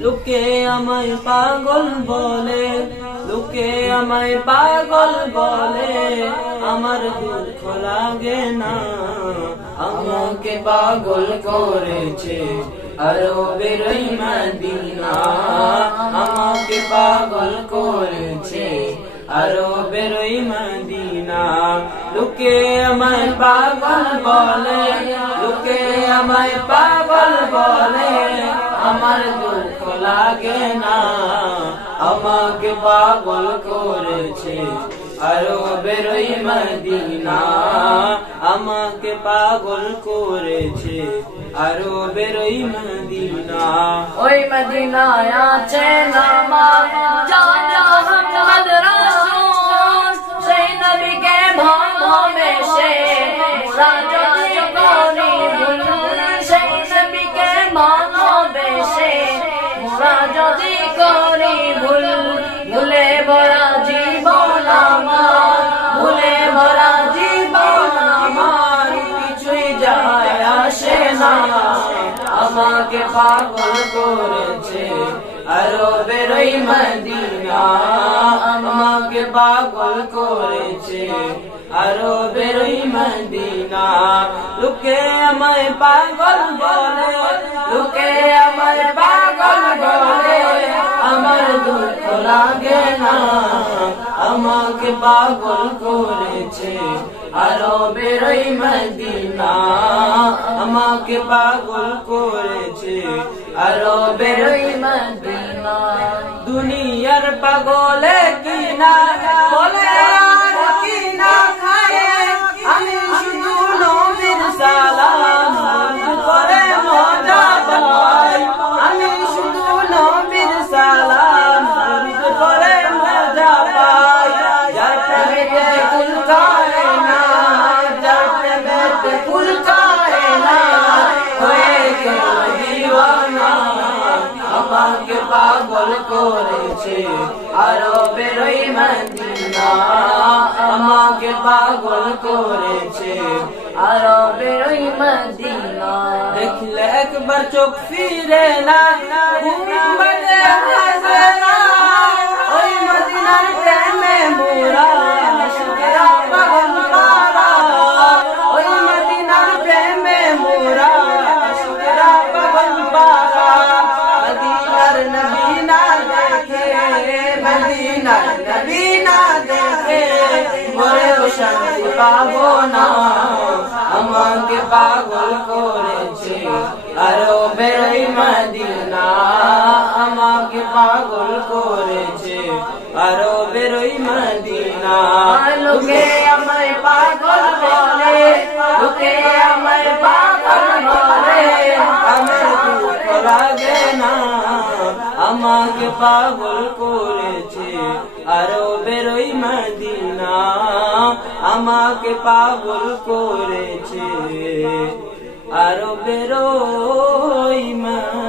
লোকে আমায় পাগল বলে, লোকে আমায় পাগল বলে, আমার দুঃখ লাগে না। আমাকে পাগল করেছে আরবের ওই মদিনা, আমাকে পাগল করেছে আরবের ওই মদিনা। লোকে আমায় পাগল বলে, লোকে আমায় পাগল বলে, আমার দুঃখ লাগে না। আমাকে পাগল করেছে আরবের ওই মদিনা, আমাকে পাগল করেছে আরবের ওই মদিনা। ওই মদিনায় আছে নামাজ জানা মুহাম্মদ রাসূল, সেই নবীকে ভালোবেসে মোরা যদি করি ভুল, সেই নবীকে ভালোবেসে মোরা যদি করি ভুল, ভুলে ভরা জীবন আমার, ভুলে ভরা জীবন আমার, কিছুই যায় আসে না। আমাকে পাগল করেছে আরবের ওই মদিনা, আমাকে পাগল করেছে আরবের ওই মদিনা। লোকে আমায় পাগল বলে, লোকে আমায় পাগল বলে, আমার দুঃখ লাগে না। আমাকে পাগল করেছে আরবের ওই মদিনা, আমাকে পাগল করেছে আরবের ওই মদিনা। দুনিয়ার পাগলে কিনা বলে আর কিনা খায়, আমি শুধু নবীর সালাম করে মজা পাই, আমি শুধু নবীর সালাম করে মজা পাই। যার প্রেমেতে কুল করে না, যার প্রেমেতে কুল করে না, হয়ে গেল দিওয়ানা। আমাকে পাগল করেছে আরবের ওই মদিনা, আমাকে পাগল করেছে আরবের ওই মদিনা। দেখলে একবার চোখ ফিরে না, গুম্বদে হাজরা, ওই মদিনার প্রেমে মোরা আশিকেরা পাগল পারা, ওই মদিনার প্রেমে মোরা আশিকেরা পাগল পারা। মদিনার নবী না দেখে, মদিনার নবী না দেখে, মরেও শান্তি পাবো না। আমাকে পাগল করেছে আরবের ওই মদিনা, আমাকে পাগল করেছে আরবের ওই মদিনা। লোকে আমায় পাগল বলে, লোকে আমায় পাগল বলে, আমার দুঃখ লাগে না। আমাকে পাগল করেছে আরবের ওই মদিনা, আমাকে পাগল করেছে আরবের ওই মদিনা।